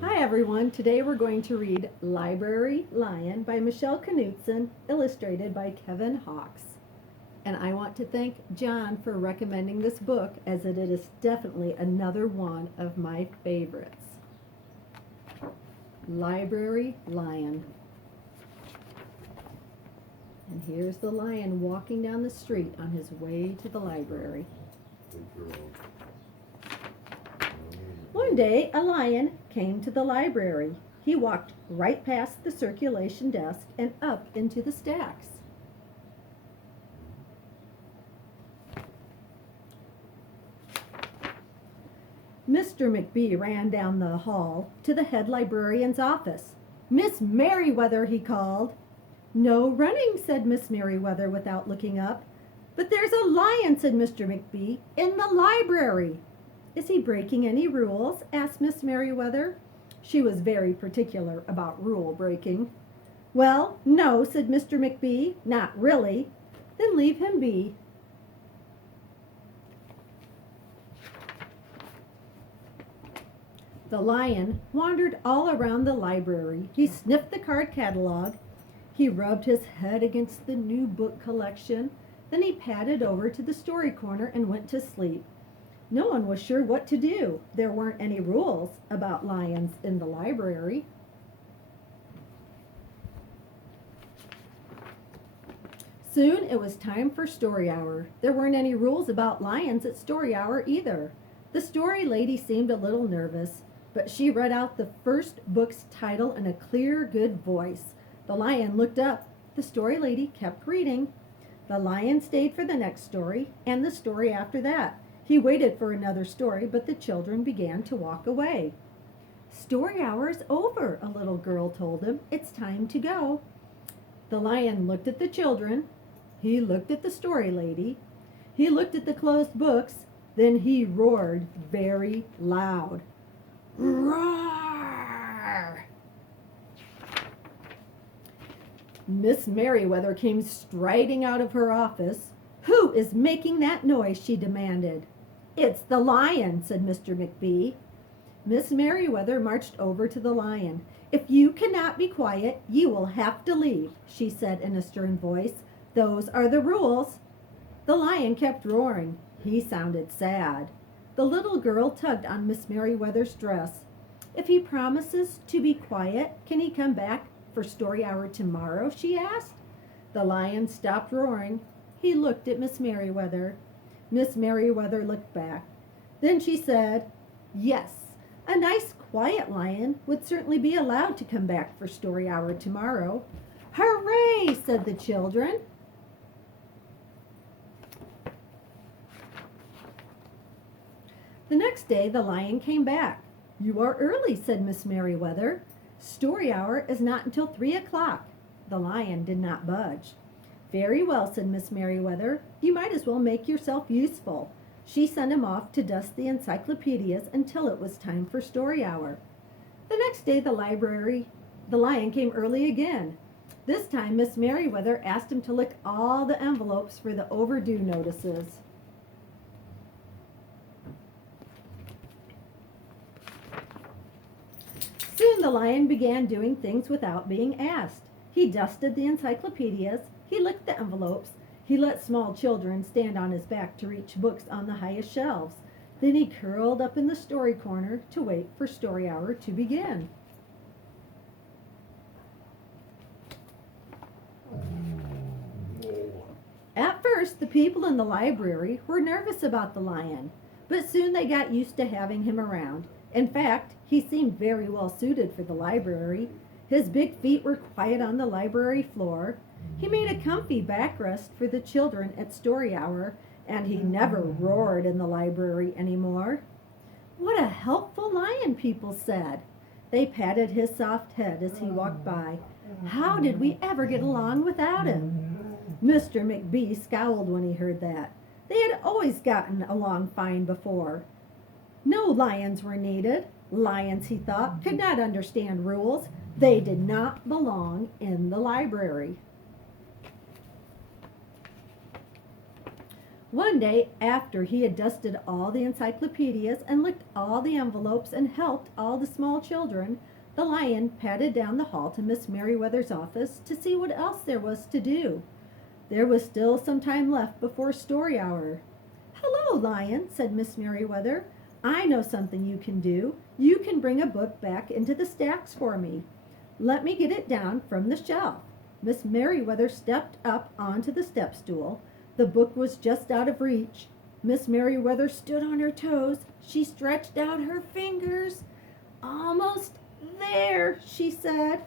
Hi everyone, today we're going to read Library Lion by Michelle Knudsen, illustrated by Kevin Hawks. And I want to thank John for recommending this book, as it is definitely another one of my favorites. Library Lion. And here's the lion walking down the street on his way to the library. One day, a lion came to the library. He walked right past the circulation desk and up into the stacks. Mr. McBee ran down the hall to the head librarian's office. "Miss Merriweather," he called. "No running," said Miss Merriweather without looking up. "But there's a lion," said Mr. McBee, "in the library." "Is he breaking any rules?" asked Miss Merriweather. She was very particular about rule breaking. "Well, no," said Mr. McBee, "not really." "Then leave him be." The lion wandered all around the library. He sniffed the card catalog. He rubbed his head against the new book collection. Then he padded over to the story corner and went to sleep. No one was sure what to do. There weren't any rules about lions in the library. Soon it was time for story hour. There weren't any rules about lions at story hour either. The story lady seemed a little nervous, but she read out the first book's title in a clear, good voice. The lion looked up. The story lady kept reading. The lion stayed for the next story and the story after that. He waited for another story, but the children began to walk away. "Story hour is over," a little girl told him. "It's time to go." The lion looked at the children. He looked at the story lady. He looked at the closed books. Then he roared very loud. "Roar!" Miss Merriweather came striding out of her office. "Who is making that noise?" she demanded. "It's the lion," said Mr. McBee. Miss Merriweather marched over to the lion. "If you cannot be quiet, you will have to leave," she said in a stern voice. "Those are the rules." The lion kept roaring. He sounded sad. The little girl tugged on Miss Merriweather's dress. "If he promises to be quiet, can he come back for story hour tomorrow?" she asked. The lion stopped roaring. He looked at Miss Merriweather. Miss Merriweather looked back. Then she said, "Yes, a nice quiet lion would certainly be allowed to come back for story hour tomorrow." "Hooray!" said the children. The next day the lion came back. "You are early," said Miss Merriweather. "Story hour is not until 3 o'clock." The lion did not budge. "Very well," said Miss Merriweather. "You might as well make yourself useful." She sent him off to dust the encyclopedias until it was time for story hour. The next day the lion came early again. This time Miss Merriweather asked him to lick all the envelopes for the overdue notices. Soon the lion began doing things without being asked. He dusted the encyclopedias. He licked the envelopes. He let small children stand on his back to reach books on the highest shelves. Then he curled up in the story corner to wait for story hour to begin. At first, the people in the library were nervous about the lion, but soon they got used to having him around. In fact, he seemed very well suited for the library. His big feet were quiet on the library floor. He made a comfy backrest for the children at story hour, and he never roared in the library anymore. "What a helpful lion," people said. They patted his soft head as he walked by. "How did we ever get along without him?" Mr. McBee scowled when he heard that. They had always gotten along fine before. No lions were needed. Lions, he thought, could not understand rules. They did not belong in the library. One day, after he had dusted all the encyclopedias and licked all the envelopes and helped all the small children, the lion padded down the hall to Miss Merriweather's office to see what else there was to do. There was still some time left before story hour. "Hello, Lion," said Miss Merriweather. "I know something you can do. You can bring a book back into the stacks for me. Let me get it down from the shelf." Miss Merriweather stepped up onto the step stool. The book was just out of reach. Miss Merriweather stood on her toes. She stretched out her fingers. "Almost there," she said.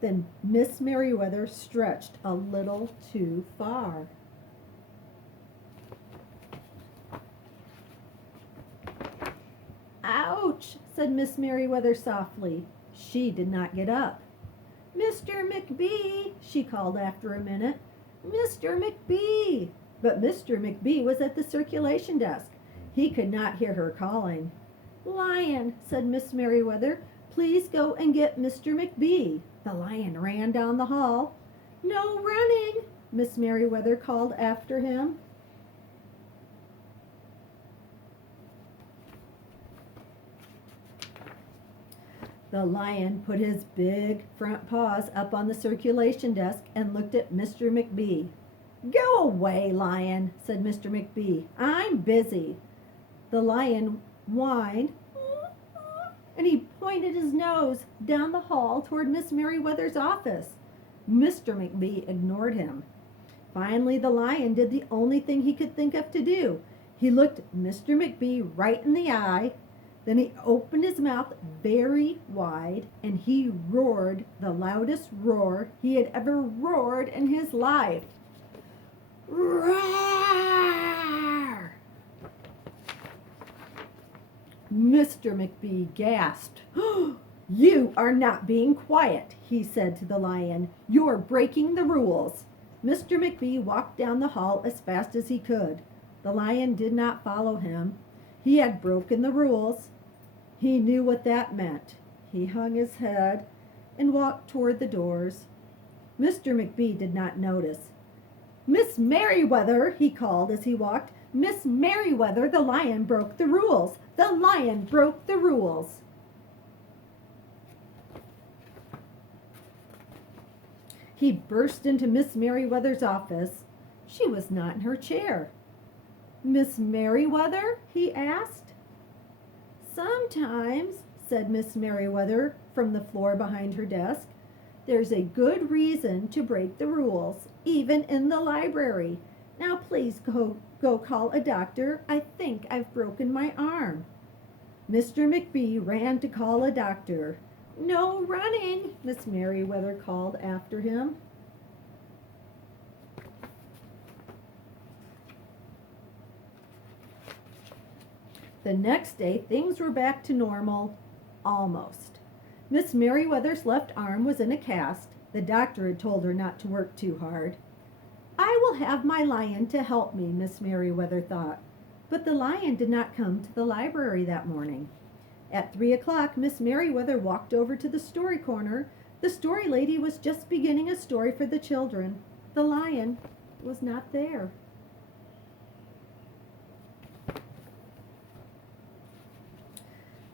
Then Miss Merriweather stretched a little too far. "Ouch," said Miss Merriweather softly. She did not get up. "Mr. McBee," she called after a minute. "Mr. McBee." But Mr. McBee was at the circulation desk. He could not hear her calling. "Lion," said Miss Merriweather, "please go and get Mr. McBee." The lion ran down the hall. "No running," Miss Merriweather called after him. The lion put his big front paws up on the circulation desk and looked at Mr. McBee. "Go away, Lion," said Mr. McBee. "I'm busy." The lion whined, and he pointed his nose down the hall toward Miss Merriweather's office. Mr. McBee ignored him. Finally, the lion did the only thing he could think of to do. He looked Mr. McBee right in the eye. Then he opened his mouth very wide, and he roared the loudest roar he had ever roared in his life. Roar! Mr. McBee gasped. "You are not being quiet," he said to the lion. "You're breaking the rules." Mr. McBee walked down the hall as fast as he could. The lion did not follow him. He had broken the rules. He knew what that meant. He hung his head and walked toward the doors. Mr. McBee did not notice. "Miss Merriweather," he called as he walked. "Miss Merriweather, the lion broke the rules. The lion broke the rules." He burst into Miss Merriweather's office. She was not in her chair. "Miss Merriweather?" he asked. "Sometimes," said Miss Merriweather from the floor behind her desk, "there's a good reason to break the rules, even in the library. Now please go call a doctor. I think I've broken my arm." Mr. McBee ran to call a doctor. "No running," Miss Merriweather called after him. The next day, things were back to normal, almost. Miss Merriweather's left arm was in a cast. The doctor had told her not to work too hard. "I will have my lion to help me," Miss Merriweather thought. But the lion did not come to the library that morning. At 3 o'clock, Miss Merriweather walked over to the story corner. The story lady was just beginning a story for the children. The lion was not there.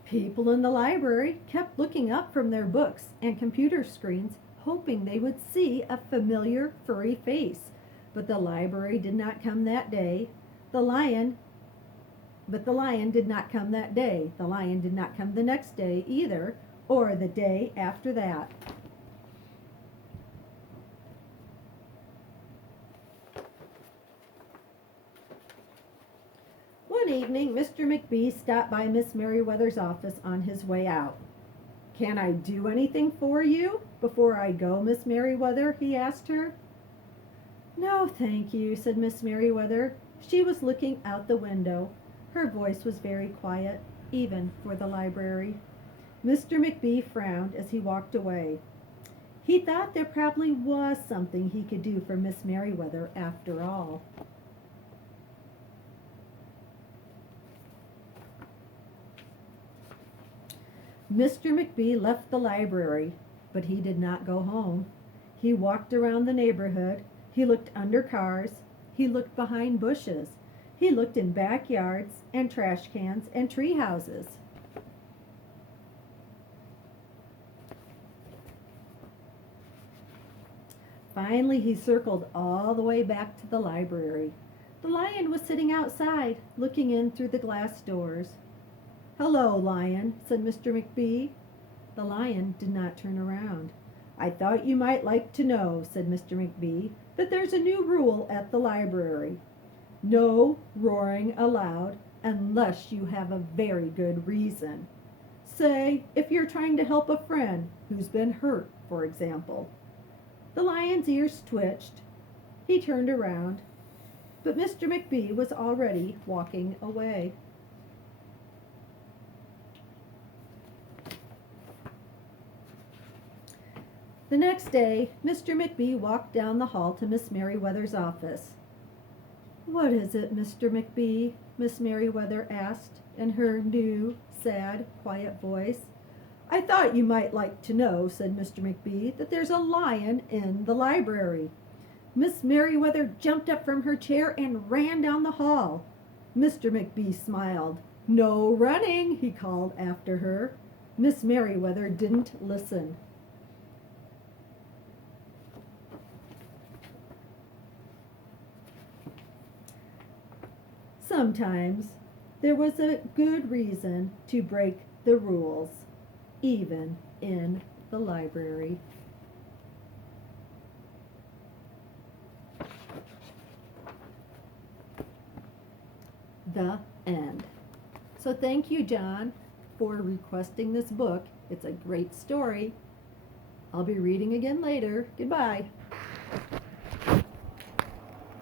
People in the library kept looking up from their books and computer screens, hoping they would see a familiar furry face. But the library did not come that day. The lion did not come that day. The lion did not come the next day either, or the day after that. One evening, Mr. McBee stopped by Miss Merriweather's office on his way out. "Can I do anything for you before I go, Miss Merriweather?" he asked her. "No, thank you," said Miss Merriweather. She was looking out the window. Her voice was very quiet, even for the library. Mr. McBee frowned as he walked away. He thought there probably was something he could do for Miss Merriweather after all. Mr. McBee left the library, but he did not go home. He walked around the neighborhood. He looked under cars. He looked behind bushes. He looked in backyards and trash cans and tree houses. Finally, he circled all the way back to the library. The lion was sitting outside, looking in through the glass doors. "Hello, Lion," said Mr. McBee. The lion did not turn around. "I thought you might like to know," said Mr. McBee, "that there's a new rule at the library. No roaring aloud unless you have a very good reason. Say, if you're trying to help a friend who's been hurt, for example." The lion's ears twitched. He turned around, but Mr. McBee was already walking away. The next day, Mr. McBee walked down the hall to Miss Merriweather's office. "What is it, Mr. McBee?" Miss Merriweather asked in her new, sad, quiet voice. "I thought you might like to know," said Mr. McBee, "that there's a lion in the library." Miss Merriweather jumped up from her chair and ran down the hall. Mr. McBee smiled. "No running," he called after her. Miss Merriweather didn't listen. Sometimes there was a good reason to break the rules, even in the library. The end. So thank you, John, for requesting this book. It's a great story. I'll be reading again later. Goodbye.